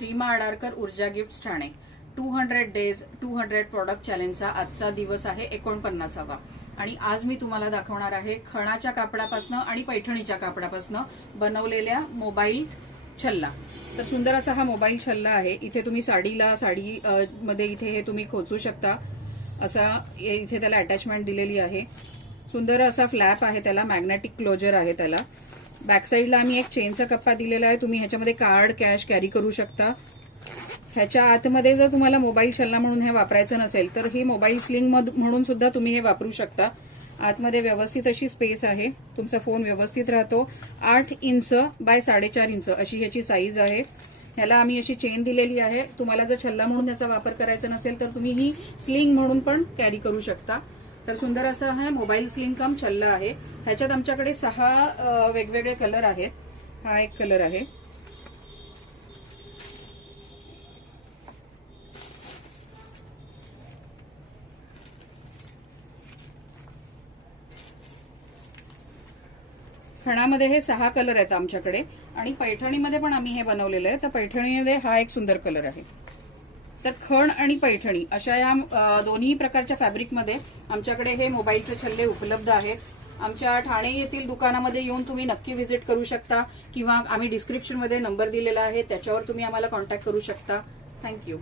रीमा आडारकर ऊर्जा gifts Thane 200 days 200 product चॅलेंजचा आजचा दिवस आहे 49वा आणि आज मी तुम्हाला दाखवणार आहे खणाच्या कापडापासून आणि पैठणीच्या कापडापासून बनवलेल्या मोबाईल छल्ला। तर सुंदर असा हा मोबाईल छल्ला आहे। इथे तुम्ही साडी मध्ये इथे हे तुम्ही खोचू शकता। असा इथे त्याला अटॅचमेंट दिलेली आहे। सुंदर असा फ्लॅप आहे, त्याला मॅग्नेटिक क्लोजर आहे। त्याला बॅक साइडला आम्ही एक चेनचा कप्पा दिलेला आहे। तुम्ही ह्याच्यामध्ये कार्ड कॅश कॅरी करू शकता। ह्याच्या आतमध्ये जर तुम्हाला मोबाईल छल्ला म्हणून हे वापरायचं नसेल तर ही मोबाईल स्लिंग म्हणून सुद्धा तुम्ही हे वापरू शकता। आतमध्ये व्यवस्थित अशी स्पेस आहे, तुमचा फोन व्यवस्थित राहतो। 8 इंच बाय 4.5 इंच अशी ह्याची साईज आहे। ह्याला आम्ही अशी चेन दिलेली आहे। तुम्हाला जर छल्ला म्हणून याचा वापर करायचा नसेल तर तुम्ही ही स्लिंग म्हणून पण कॅरी करू शकता। तर सुंदर असा हा मोबाईल स्लिंग कम छल्ला आहे। ह्याच्यात आमच्याकडे 6 वेगवेगळे कलर आहेत। हा एक कलर आहे। खणामध्ये हे 6 कलर आहेत आमच्याकडे आणि पैठणीमध्ये पण आम्ही हे बनवलेलं आहे। तर पैठणीमध्ये हा एक सुंदर कलर आहे। तर खण आणि पैठणी अशा या दोन्ही प्रकारच्या फॅब्रिकमध्ये आमच्याकडे हे मोबाईलचे छल्ले उपलब्ध आहेत। आमच्या ठाणे येथील दुकानामध्ये येऊन तुम्ही नक्की व्हिजिट करू शकता किंवा आम्ही डिस्क्रिप्शनमध्ये नंबर दिलेला आहे त्याच्यावर तुम्ही आम्हाला कॉन्टॅक्ट करू शकता। थँक्यू।